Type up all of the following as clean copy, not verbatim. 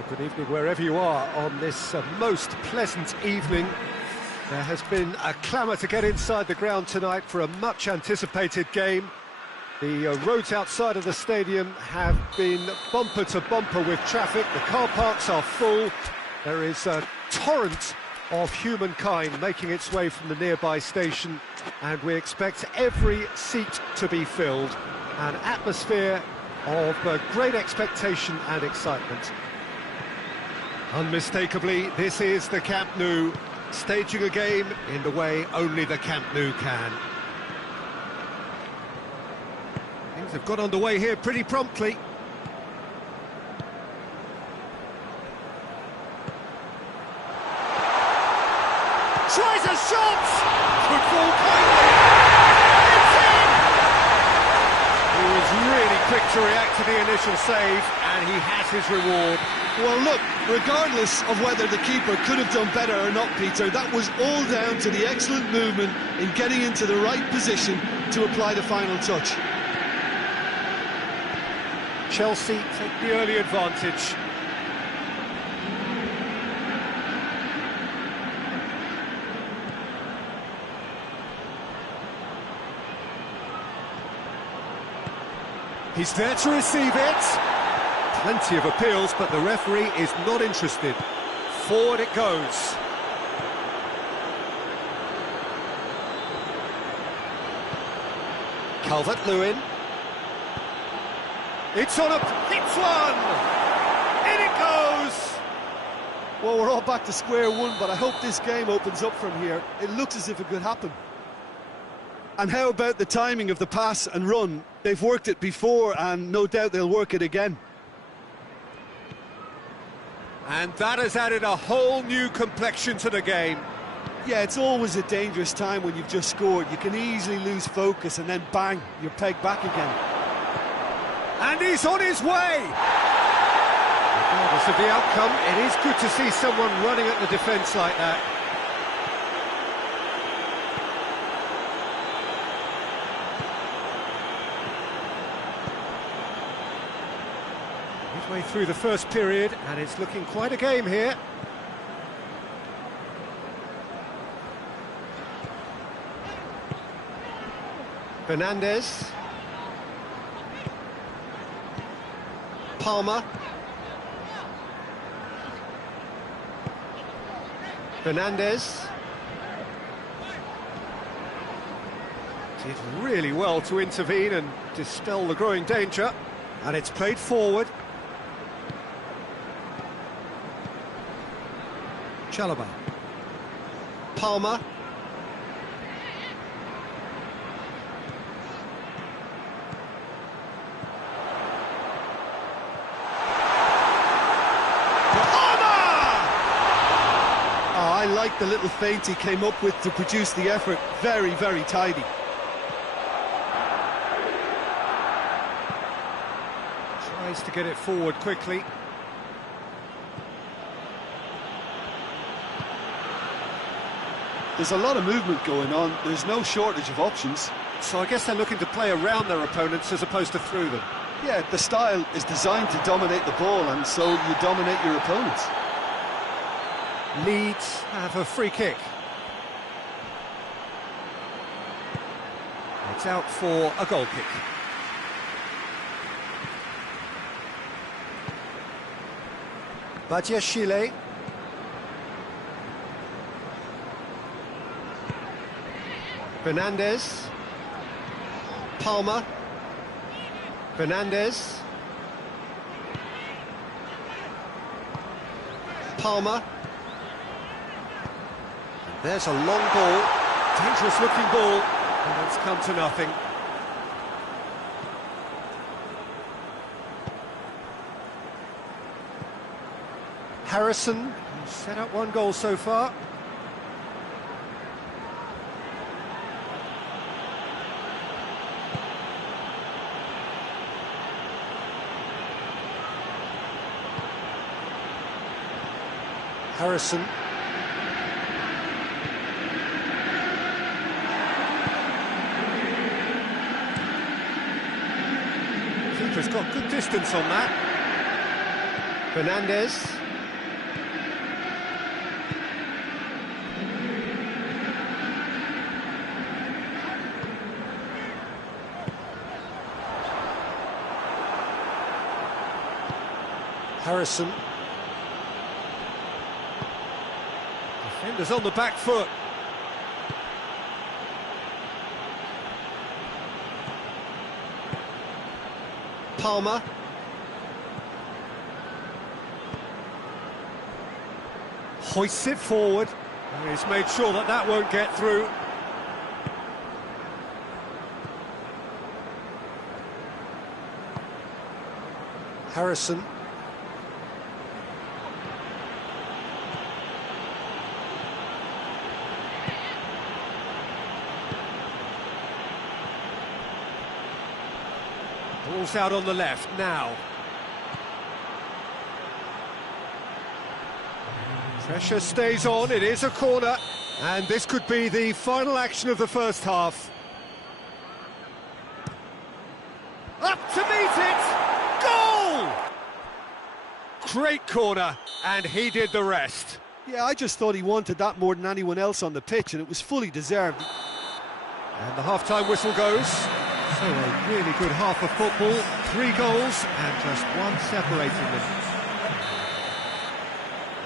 Well, good evening wherever you are on this most pleasant evening. There has been a clamour to get inside the ground tonight for a much-anticipated game. The roads outside of the stadium have been bumper to bumper with traffic. The car parks are full. There is a torrent of humankind making its way from the nearby station, and we expect every seat to be filled. An atmosphere of great expectation and excitement. Unmistakably, this is the Camp Nou, staging a game in the way only the Camp Nou can. Things have got underway here pretty promptly. Tries a shot! Could fall kindly! It's in! He was really quick to react to the initial save, and he has his reward. Well, look, regardless of whether the keeper could have done better or not, Peter, that was all down to the excellent movement in getting into the right position to apply the final touch. Chelsea take the early advantage. He's there to receive it. Plenty of appeals, but the referee is not interested. Forward it goes. Calvert-Lewin. It's on a... It's one! In it goes! Well, we're all back to square one, but I hope this game opens up from here. It looks as if it could happen. And how about the timing of the pass and run? They've worked it before, and no doubt they'll work it again. And that has added a whole new complexion to the game. Yeah, it's always a dangerous time when you've just scored. You can easily lose focus and then bang, you're pegged back again. And he's on his way! Regardless of the outcome, it is good to see someone running at the defence like that. Midway through the first period, and it's looking quite a game here. Fernandes. Palmer. Fernandes. Did really well to intervene and dispel the growing danger. And it's played forward. Chalobah. Palmer. I like the little feint he came up with to produce the effort. Very, very tidy. Tries to get it forward quickly. There's a lot of movement going on. There's no shortage of options. So I guess they're looking to play around their opponents as opposed to through them. Yeah, the style is designed to dominate the ball, and so you dominate your opponents. Leeds have a free kick. It's out for a goal kick. Badiashile. Fernandes. Palmer. Fernandes. Palmer. There's a long ball, dangerous looking ball, and it's come to nothing. Harrison, who's set up one goal so far. Harrison. Keeper's got good distance on that. Fernandez. Harrison. Defenders on the back foot. Palmer. Hoists it forward. And he's made sure that that won't get through. Harrison. Ball's out on the left now. Pressure stays on, it is a corner, and this could be the final action of the first half. Up to meet it! Goal! Great corner, and he did the rest. Yeah, I just thought he wanted that more than anyone else on the pitch, and it was fully deserved. And the half-time whistle goes. So a really good half of football, 3 goals and just one separating them.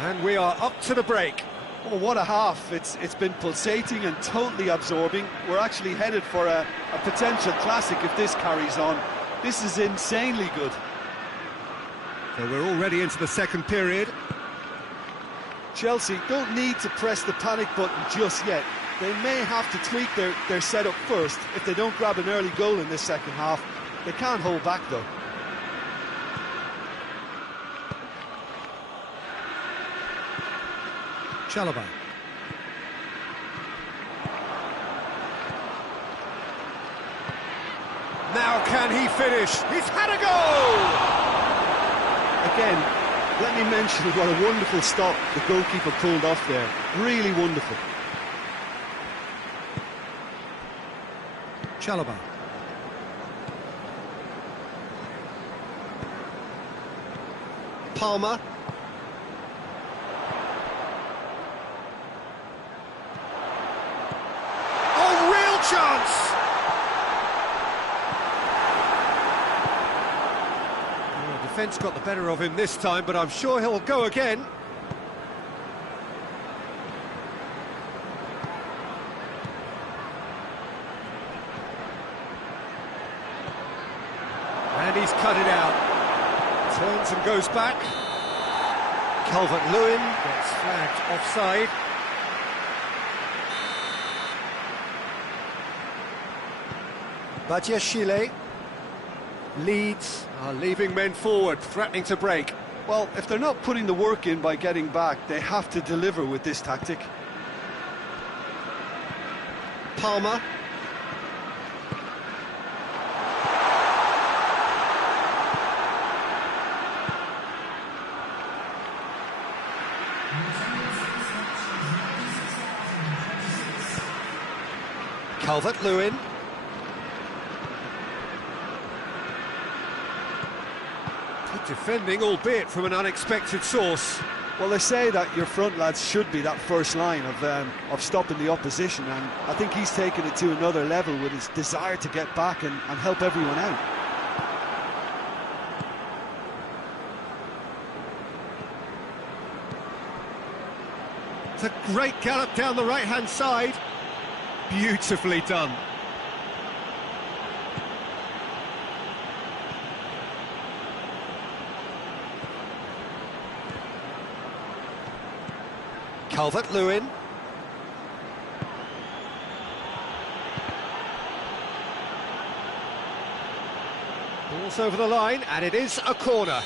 And we are up to the break. Oh, what a half. It's been pulsating and totally absorbing. We're actually headed for a potential classic if this carries on. This is insanely good. So we're already into the second period. Chelsea don't need to press the panic button just yet. They may have to tweak their setup first if they don't grab an early goal in this second half. They can't hold back though. Chalobah. Now can he finish? He's had a goal! Again, let me mention what a wonderful stop the goalkeeper pulled off there. Really wonderful. Chalobah. Palmer. Oh, real chance! Well, the defence got the better of him this time, but I'm sure he'll go again. And he's cut it out. Turns and goes back. Calvert-Lewin gets flagged offside. Badiashile. Leeds are leaving men forward, threatening to break. Well, if they're not putting the work in by getting back, they have to deliver with this tactic. Palmer. Calvert-Lewin. Good defending, albeit from an unexpected source. Well, they say that your front lads should be that first line of stopping the opposition, and I think he's taken it to another level with his desire to get back and help everyone out. It's a great gallop down the right-hand side. Beautifully done. Calvert-Lewin. Ball's over the line, and it is a corner.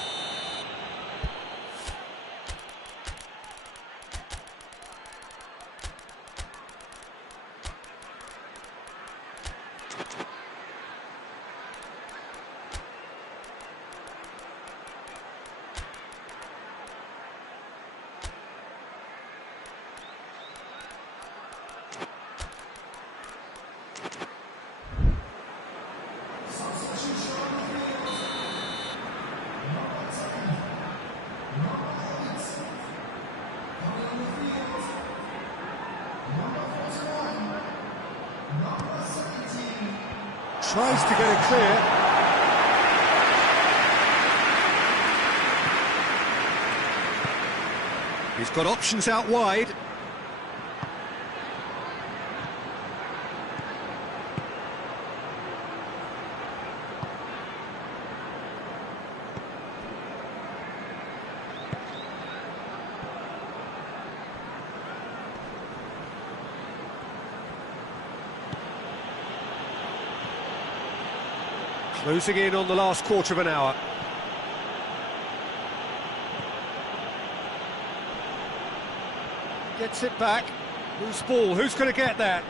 Tries to get it clear. He's got options out wide. Closing in on the last quarter of an hour. Gets it back. Loose ball, who's going to get that?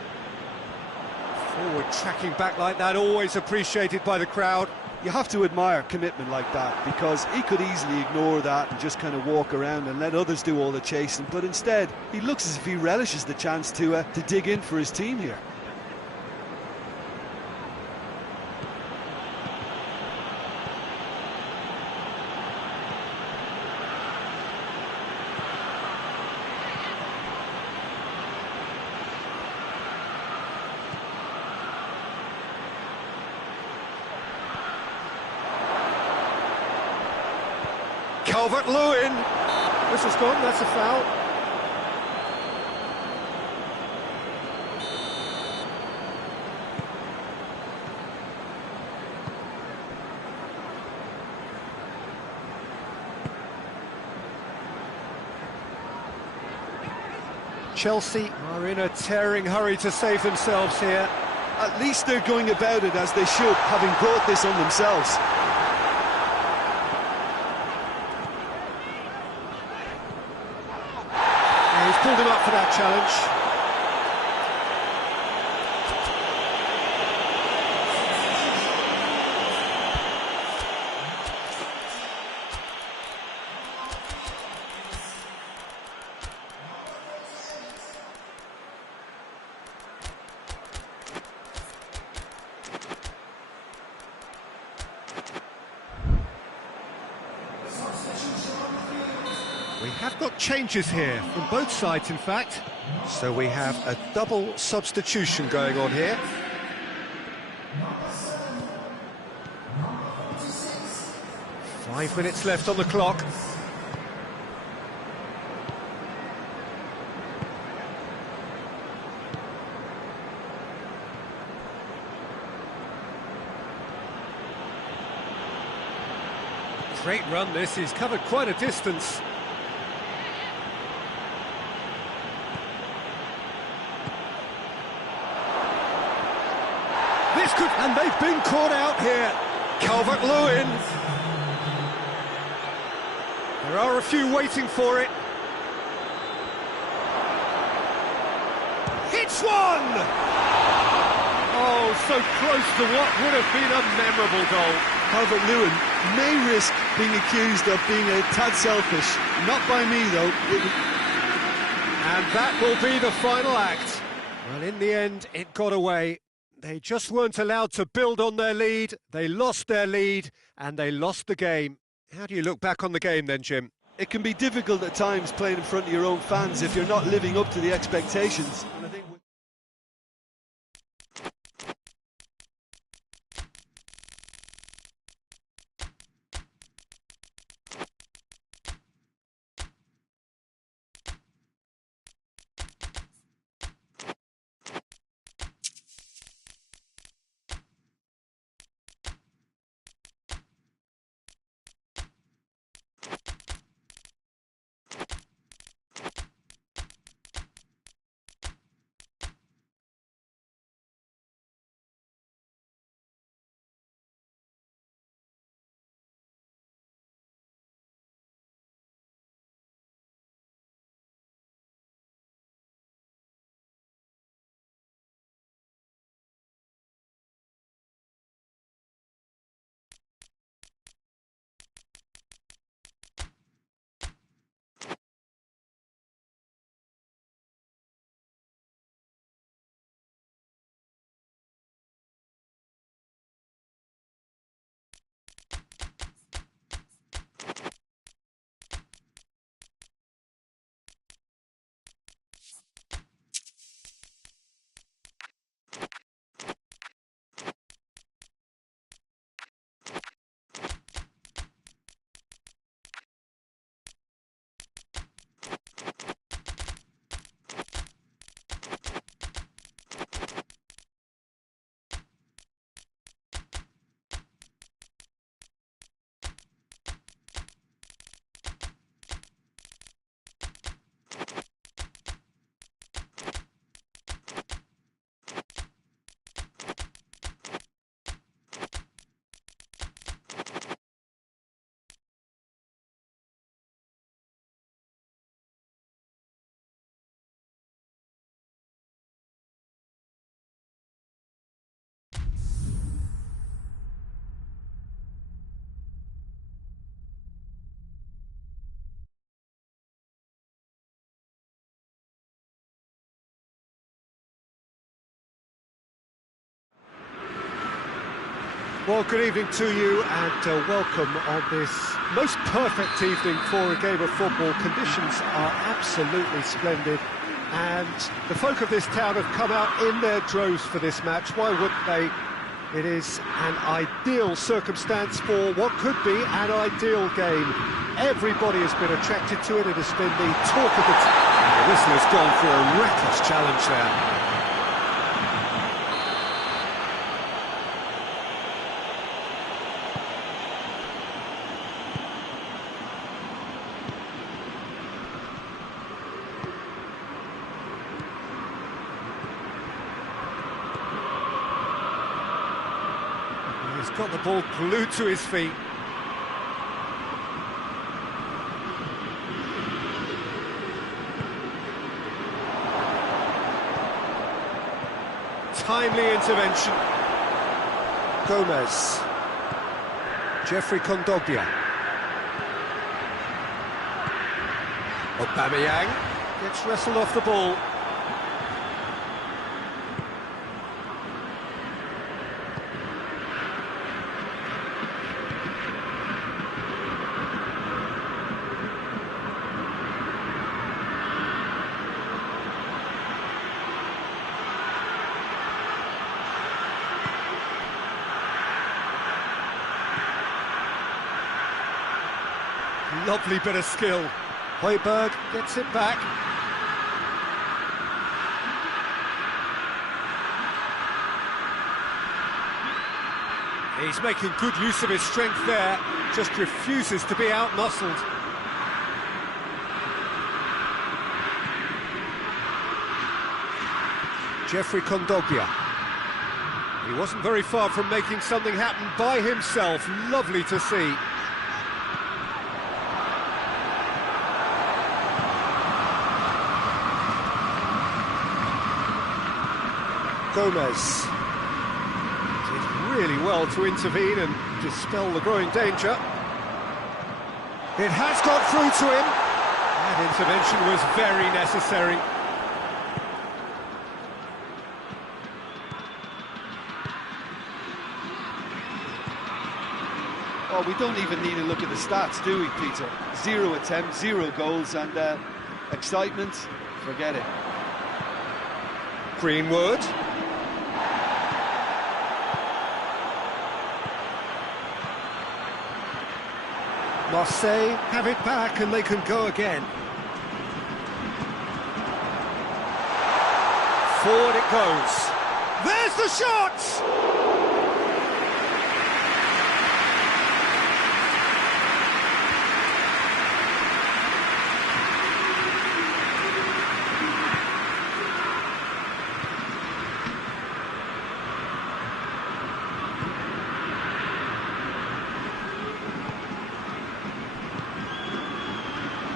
Forward tracking back like that, always appreciated by the crowd. You have to admire commitment like that, because he could easily ignore that and just kind of walk around and let others do all the chasing, but instead he looks as if he relishes the chance to dig in for his team here. Calvert-Lewin. Whistle's gone, that's a foul. Chelsea are in a tearing hurry to save themselves here. At least they're going about it as they should, having brought this on themselves. He's pulled him up for that challenge. We have got changes here, from both sides in fact. So we have a double substitution going on here. Five minutes left on the clock. Great run this, he's covered quite a distance. This could, and they've been caught out here. Calvert-Lewin. There are a few waiting for it. Hits one! Oh, so close to what would have been a memorable goal. Calvert-Lewin may risk being accused of being a tad selfish. Not by me, though. And that will be the final act. Well, in the end, it got away. They just weren't allowed to build on their lead. They lost their lead, and they lost the game. How do you look back on the game then, Jim? It can be difficult at times playing in front of your own fans if you're not living up to the expectations. And I think Well, good evening to you and welcome on this most perfect evening for a game of football. Conditions are absolutely splendid and the folk of this town have come out in their droves for this match. Why wouldn't they? It is an ideal circumstance for what could be an ideal game. Everybody has been attracted to it. It has been the talk of the town. The whistler's gone for a reckless challenge there. He's got the ball glued to his feet. Timely intervention. Gomez. Jeffrey Kondogbia. Aubameyang gets wrestled off the ball. Lovely bit of skill. Højbjerg gets it back. He's making good use of his strength there, just refuses to be out-muscled. Jeffrey Kondogbia. He wasn't very far from making something happen by himself. Lovely to see. Gomez did really well to intervene and dispel the growing danger. It has got through to him. That intervention was very necessary. Oh, we don't even need to look at the stats, do we, Peter? 0 attempts, 0 goals, and excitement, forget it. Greenwood. Marseille have it back and they can go again. Forward it goes. There's the shot!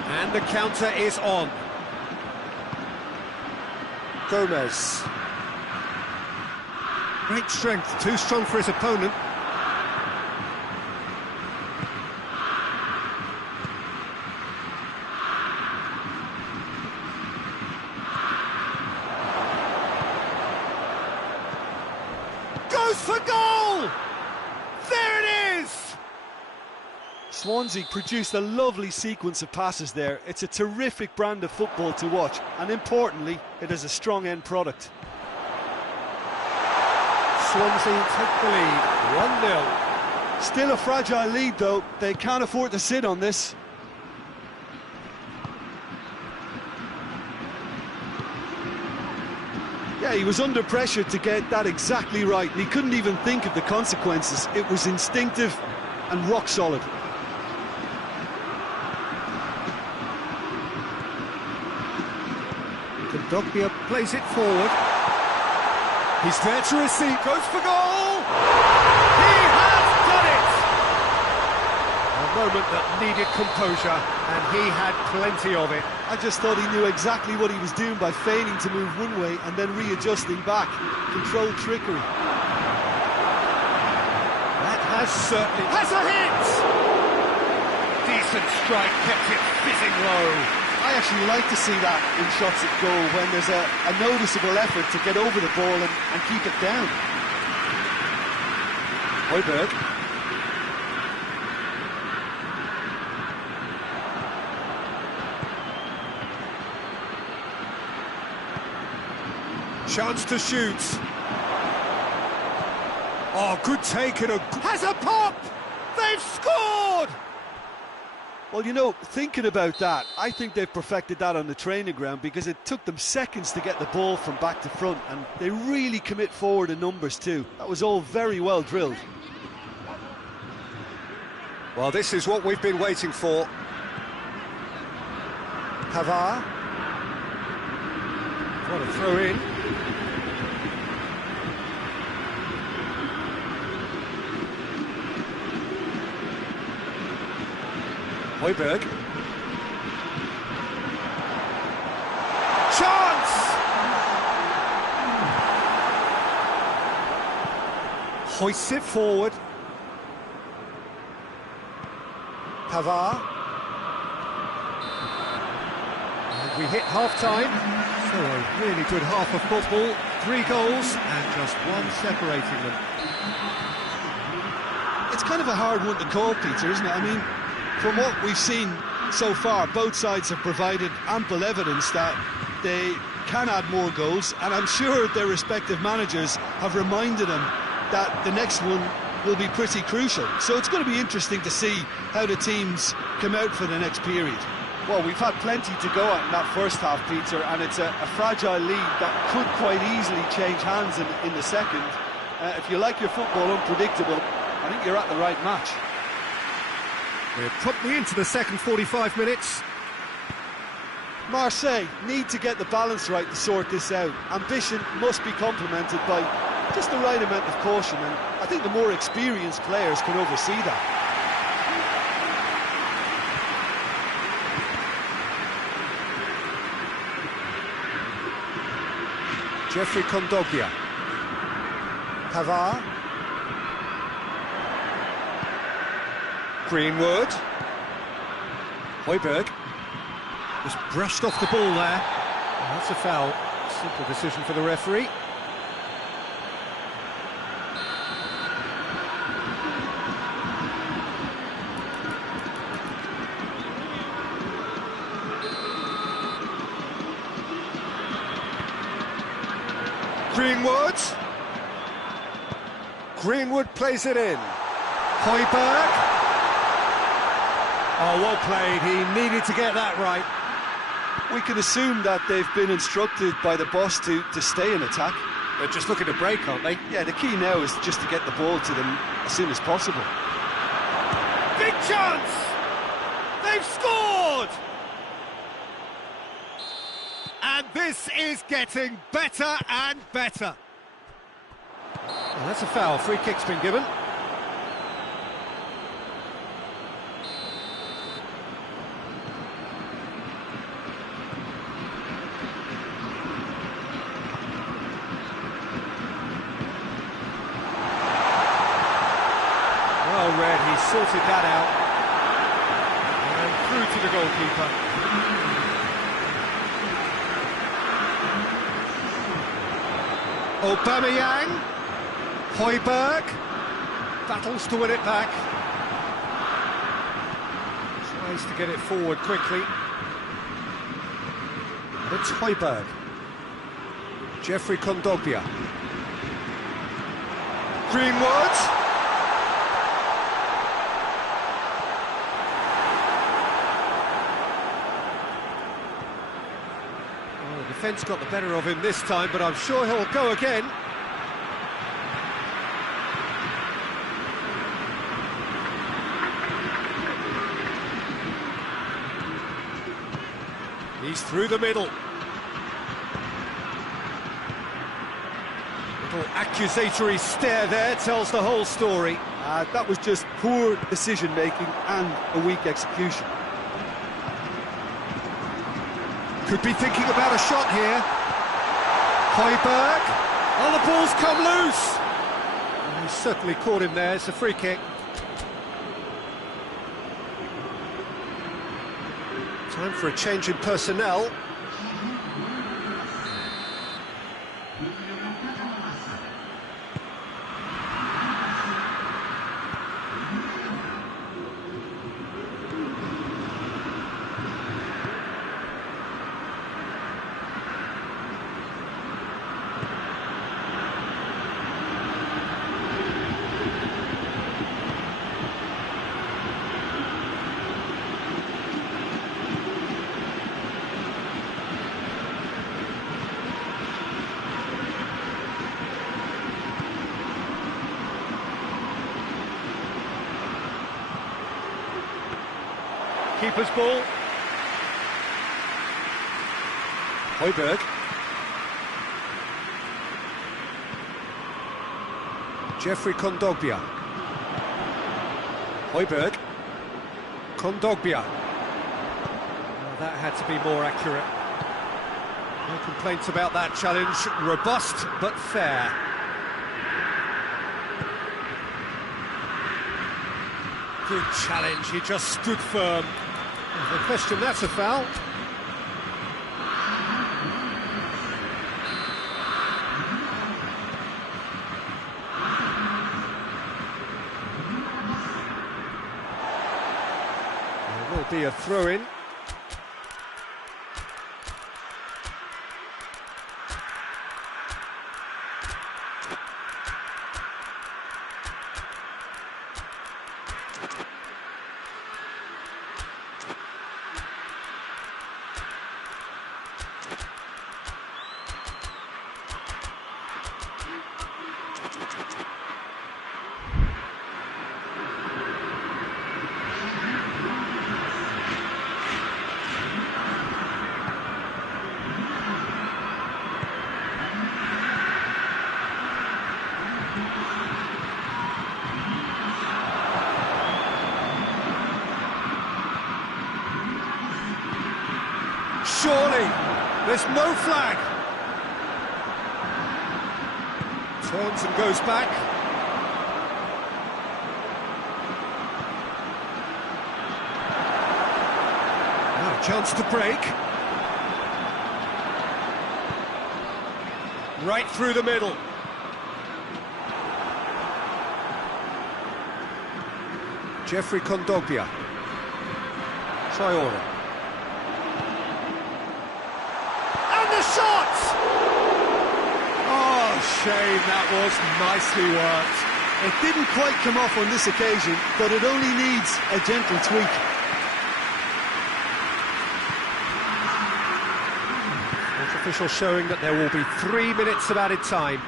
And the counter is on. Gomez. Great strength, too strong for his opponent. Goes for goal! There it is! Swansea produced a lovely sequence of passes there. It's a terrific brand of football to watch, and importantly, it is a strong end product. Swansea take the lead, 1-0. Still a fragile lead though, they can't afford to sit on this. Yeah, he was under pressure to get that exactly right, and he couldn't even think of the consequences. It was instinctive and rock solid. Kondogbia plays it forward. He's there to receive, goes for goal! He has done it! A moment that needed composure, and he had plenty of it. I just thought he knew exactly what he was doing by feigning to move one way and then readjusting back. Controlled trickery. That has certainly... has a hit! Decent strike, kept it fizzing low. I actually like to see that in shots at goal, when there's a noticeable effort to get over the ball and keep it down. Højbjerg. Chance to shoot. Oh, good take and has a pop! They've scored! Well, you know, thinking about that, I think they've perfected that on the training ground because it took them seconds to get the ball from back to front, and they really commit forward in numbers too. That was all very well drilled. Well, this is what we've been waiting for. Pavard. What a throw in. Højbjerg. Chance! Hoists it forward. Pavard. And we hit half-time. So a really good half of football. 3 goals and just one separating them. It's kind of a hard one to call, Peter, isn't it? I mean, from what we've seen so far, both sides have provided ample evidence that they can add more goals, and I'm sure their respective managers have reminded them that the next one will be pretty crucial. So it's going to be interesting to see how the teams come out for the next period. Well, we've had plenty to go at in that first half, Peter, and it's a fragile lead that could quite easily change hands in the second. If you like your football unpredictable, I think you're at the right match. We're promptly into the second 45 minutes. Marseille need to get the balance right to sort this out. Ambition must be complemented by just the right amount of caution, and I think the more experienced players can oversee that. Jeffrey Kondogbia. Pavard. Greenwood. Højbjerg. Just brushed off the ball there. Oh, that's a foul. Simple decision for the referee. Greenwood. Greenwood plays it in. Højbjerg. Oh, well played. He needed to get that right. We can assume that they've been instructed by the boss to stay in attack. They're just looking to break, aren't they? Yeah, the key now is just to get the ball to them as soon as possible. Big chance! They've scored! And this is getting better and better. Well, that's a foul. Free kick's been given. Well read, he sorted that out. And through to the goalkeeper. Aubameyang. Højbjerg. Battles to win it back. Tries to get it forward quickly. It's Højbjerg. Jeffrey Kondogbia. Greenwood. Well, the defence got the better of him this time, but I'm sure he'll go again. He's through the middle. Little accusatory stare there tells the whole story. That was just poor decision-making and a weak execution. Could be thinking about a shot here. Højbjerg. Oh, the ball's come loose. Oh, he certainly caught him there. It's a free kick. Time for a change in personnel. Keeper's ball. Højbjerg. Jeffrey Kondogbia. Højbjerg. Kondogbia. Well, that had to be more accurate. No complaints about that challenge. Robust, but fair. Good challenge, he just stood firm. The question, that's a foul. There will be a throw-in. Surely, there's no flag. Turns and goes back. Now a chance to break. Right through the middle. Jeffrey Kondogbia. Traore. Shot! Oh, shame, that was nicely worked. It didn't quite come off on this occasion, but it only needs a gentle tweak. Court official showing that there will be 3 minutes of added time.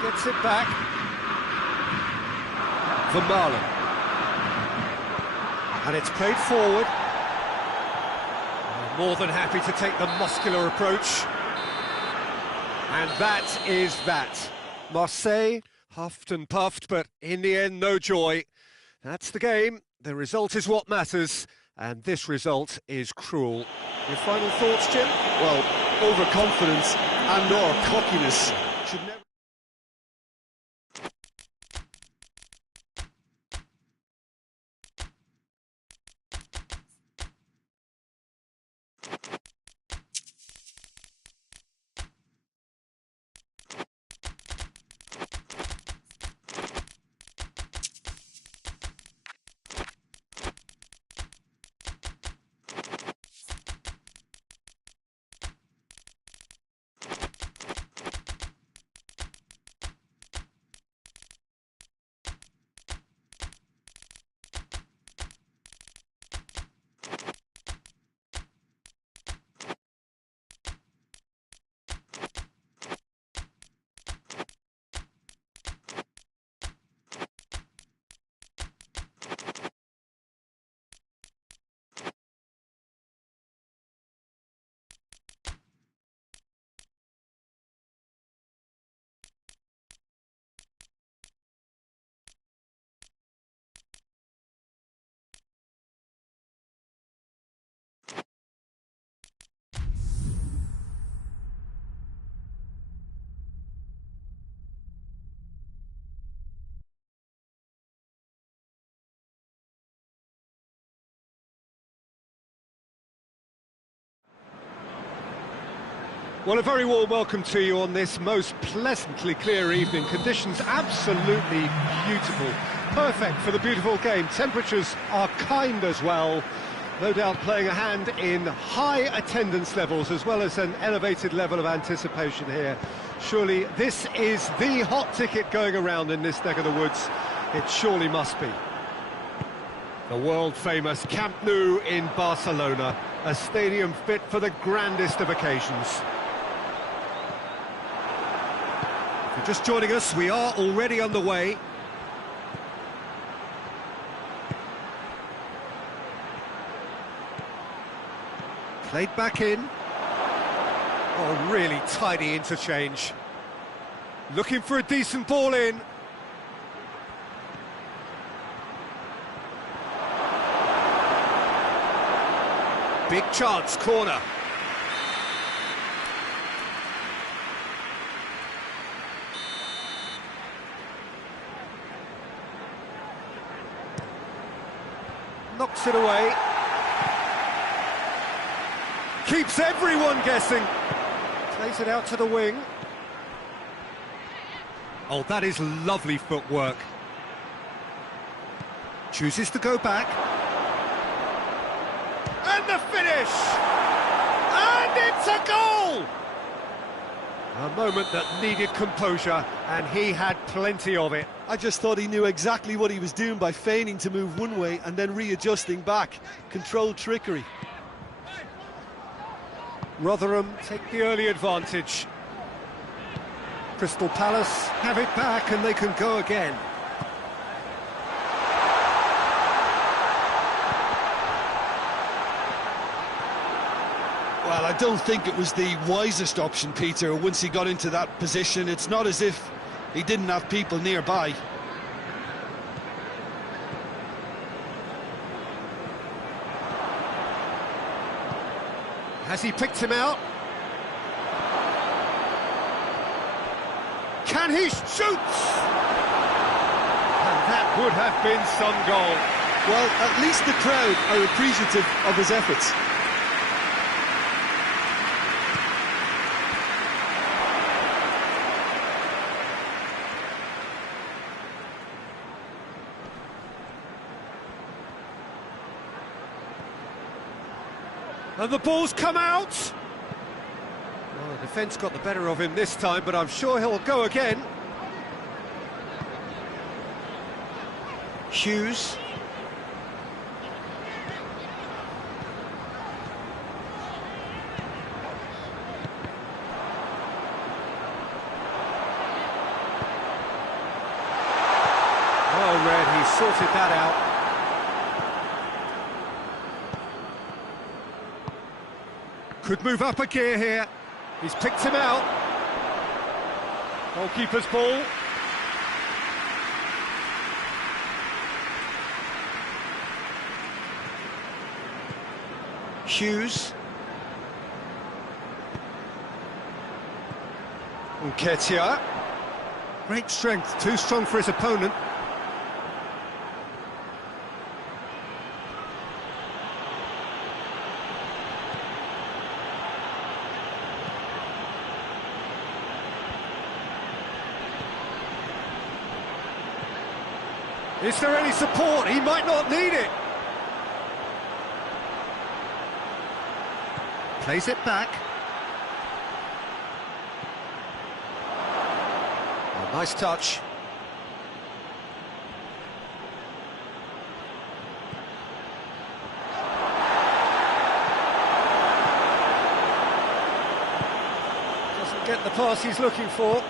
Gets it back. Van Malen. And it's played forward. More than happy to take the muscular approach. And that is that. Marseille huffed and puffed, but in the end, no joy. That's the game. The result is what matters, and this result is cruel. Your final thoughts, Jim? Well, overconfidence and/or cockiness should never... Well, a very warm welcome to you on this most pleasantly clear evening. Conditions absolutely beautiful. Perfect for the beautiful game. Temperatures are kind as well. No doubt playing a hand in high attendance levels as well as an elevated level of anticipation here. Surely this is the hot ticket going around in this neck of the woods. It surely must be. The world-famous Camp Nou in Barcelona, a stadium fit for the grandest of occasions. If you're just joining us, we are already underway. Played back in. Oh, really tidy interchange. Looking for a decent ball in. Big chance, corner. Knocks it away. Keeps everyone guessing. Plays it out to the wing. Oh, that is lovely footwork. Chooses to go back. And the finish! And it's a goal! A moment that needed composure, and he had plenty of it. I just thought he knew exactly what he was doing by feigning to move one way and then readjusting back. Controlled trickery. Rotherham take the early advantage. Crystal Palace have it back and they can go again. Well, I don't think it was the wisest option, Peter, once he got into that position. It's not as if he didn't have people nearby. Has he picked him out? Can he shoot? And that would have been some goal. Well, at least the crowd are appreciative of his efforts. And the ball's come out. Well, the defence got the better of him this time, but I'm sure he'll go again. Hughes. Oh, Red, he sorted that out. Could move up a gear here. He's picked him out. Goalkeeper's ball. Hughes. Nketiah. Great strength, too strong for his opponent. Is there any support? He might not need it. Plays it back. Oh, nice touch. Doesn't get the pass he's looking for.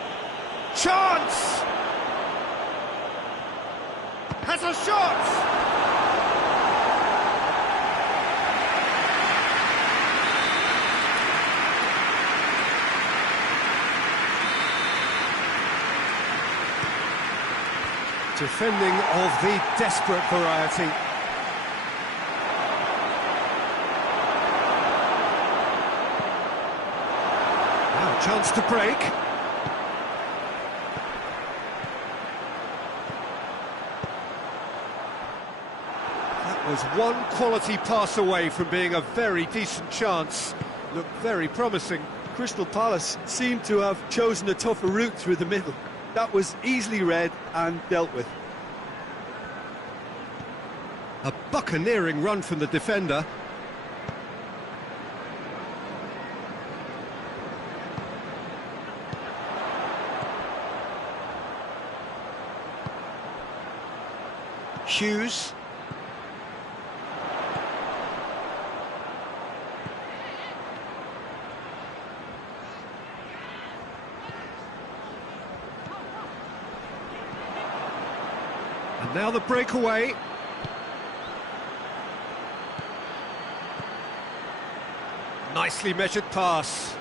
Chance! Has a shot! Defending of the desperate variety. Now, chance to break. Was one quality pass away from being a very decent chance. Looked very promising. Crystal Palace seemed to have chosen a tougher route through the middle. That was easily read and dealt with. A buccaneering run from the defender. Hughes. And now the breakaway. Nicely measured pass.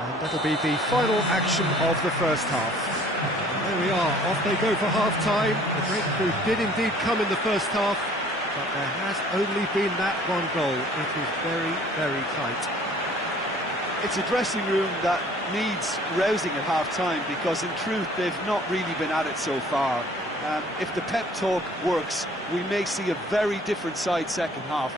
And that'll be the final action of the first half. There we are, off they go for half-time. The breakthrough did indeed come in the first half, but there has only been that one goal. It is very, very tight. It's a dressing room that needs rousing at half-time, because in truth they've not really been at it so far. If the pep talk works, we may see a very different side second half.